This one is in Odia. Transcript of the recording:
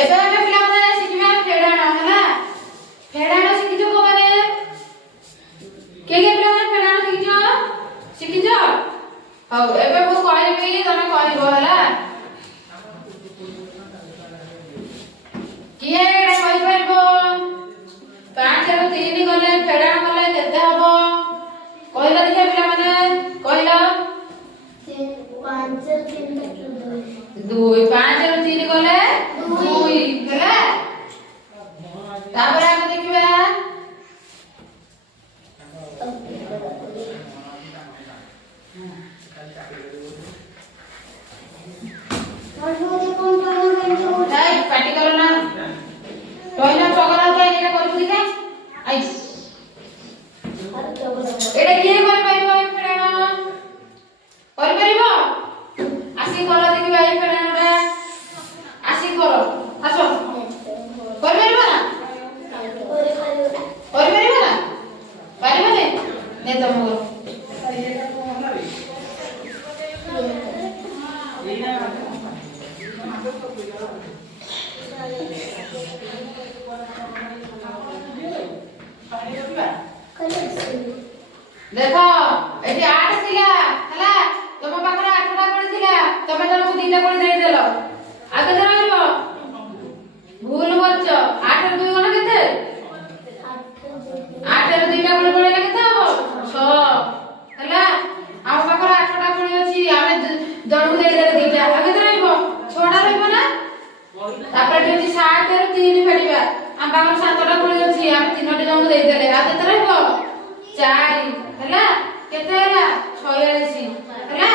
ଏବେ ଆମେ ପିଲାମାନେ ଶିଖିବା ଫେଡାଣ ହେଲା। ଫେଡାଣ ଶିଖିଛ କୋମାନେ? କିଏ କିଏ ପିଲାମାନେ ଫେଡାଣ ଶିଖିଛ? ହଉ ଏବେ ମୁଁ କହିବି ତମେ କହିବ ହେଲା। କିଏ ଏଟା କହିପାରିବ? 5 ରୁ 3 ଗଲେ ଫେଡାଣ ଗଲେ କେତେ ହବ? କହିଲ ଦେଖିଆ ପିଲାମାନେ କହିଲ। 5 ରୁ 3 2 5 ରୁ 3 ଗଲେ 2 ହେଲା। ତାପରେ ଆମେ ଦେଖିବା ପାଟି କର ନା କହିଲା ଚଗଲା ତ ଏଇଟା କରିବୁ ଦେଖିଆ। ଆଇ ଏଇଟା କିଏ କରିପାରିବ? ଏ ଫେଡାଣ କରିପାରିବ? ଆସି କର ଦେଖିବା ଏ ଫେଡାଣଟା। ଆସି କର ଆସ। କରିପାରିବ ନା? କରିପାରିବ ନା? ପାରିବନି? ନେ ତମ କର। ଦେଖ ଏଠି 8 ଥିଲା ହେଲା। ତମ ପାଖରେ 8ଟା କୋଳି ଥିଲା, ତମେ ଜଣକୁ 2ଟା କୋଳି ଦେଇଦେଲ। ଆଉ କେତେ ରହିବ? ଭୁଲ କରିଛ। 8 ରୁ 2 ଗଲେ କେତେ? 8 ରୁ 2ଟା କୋଳି ପଳେଇଲେ କେତେ ହବ? 6 ହେଲା। ଆମ ପାଖରେ 8ଟା କୋଳି ଅଛି, ଆମେ ଜଣକୁ ଦେଇଦେଲେ 2ଟା, ଆଉ କେତେ ରହିବ? 6ଟା ରହିବ ନା? ତାପରେ ଏଠି ଅଛି 7 ରୁ 3 ଫେଡ଼ିବା। ଆମ ପାଖରେ 7ଟା କୋଳି ଅଛି, ଆମେ 3ଟି ଜଣକୁ ଦେଇଦେଲେ, ଆଉ କେତେ ରହିବ? 4 ହେଲା। କେତେ ହେଲା? 46 ହେଲା।